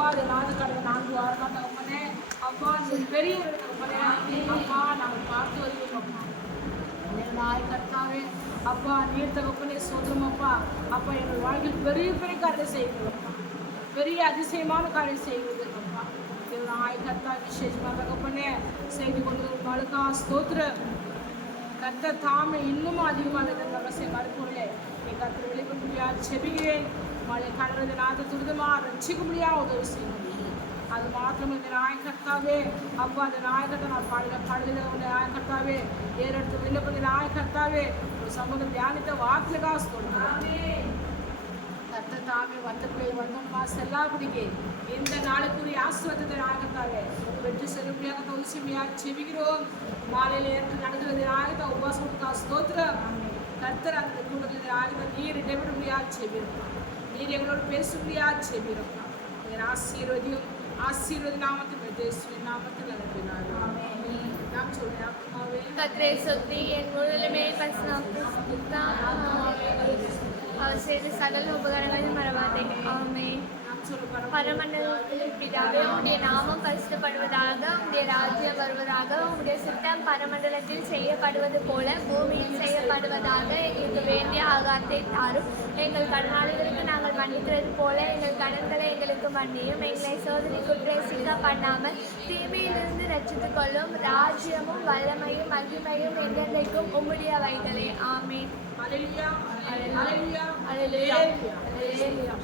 அப்பா அதை கடந்த 4 வாரமாக தகப்பனே அப்பா பெரிய தகப்பனே அப்பா நாங்கள் பார்த்து வருகிறோம் நாய் கர்த்தாவே அப்பா நீர் தகப்பனே சோதரம் அப்பா அப்பா எங்கள் வாழ்க்கையில் பெரிய பெரிய காரியம் செய்கிறோம்ப்பா பெரிய அதிசயமான காரியம் செய்வது அப்பா நாய் கர்த்தா விசேஷமாக தகப்பனே செய்து கொண்டு மழுக்கா ஸ்தோத்திரம் கர்த்த தாமே இன்னும் அதிகமாக ரகசிய மறுப்பொருளே என் கர்த்தர் வெளிப்பட முடியாது செபிகிறேன் மழை கடறது நாத துரிதமா ரசிக்க முடியாது உதவி செய்ய முடியும் அது மாத்திரம் இந்த நாயக்கர்த்தாவே அப்பா அந்த நாயக்கத்தை நான் பாடுகிற நாயக்கர்த்தாவே ஏறெடுத்து விண்ணப்பதி நாயக்கர்த்தாவே ஒரு சமூகம் தியானித்த வாக்குலகா சொல்லுங்க கர்த்த தாமே வந்தம்மா செல்லாபடிக்கு இந்த நாளுக்குரிய ஆசிர்வாதத்தை நாயகத்தாவே வெற்றி செல்லுபடியாக தொழிற்சிமையாக செபிக்கிறோம் மாலையில் ஏற்று நடக்கிறது நாயகத்தை உபாசத்துக்கா ஸ்தோத்திரம் கர்த்தர் அந்த கூட்டத்தில் நாயகம் நீர் இடைவிட முடியாது செபிக்கிறோம் நீர் எங்களோடு பேச முடியாது செபிக்கிறோம் என் ஆசீர்வதி நாமத்தில் தேசுவின் நாமத்தில் அனுப்பினார் நாம் சொல்றேன் கர்த்தரை சொல்லி என் முழுமே அவர் செய்த சகல உபகாரங்களையும் மறவாதே ஆமென். பரமண்டலத்தில் பிதாவே உடைய நாமம் பரிசுத்தப்படுவதாக உடைய ராஜ்யம் வருவதாக உடைய சித்தம் பரமண்டலத்தில் செய்யப்படுவது போல பூமியில் செய்யப்படுவதாக எங்களுக்கு வேண்டிய ஆகாரத்தை தாரும் எங்கள் கடனாளிகளுக்கு நாங்கள் மன்னிக்கிறது போல எங்கள் கடன்களை எங்களுக்கு மன்னியும் எங்களை சோதனைக்குட்படுத்த பண்ணாமல் தீமையிலிருந்து ரட்சித்துக் கொள்ளும் ராஜ்யமும் வல்லமையும் மகிமையும் என்றென்றைக்கும் உம்முடைய வைகளே ஆமென். Hallelujah. Hallelujah. Hallelujah. Hallelujah.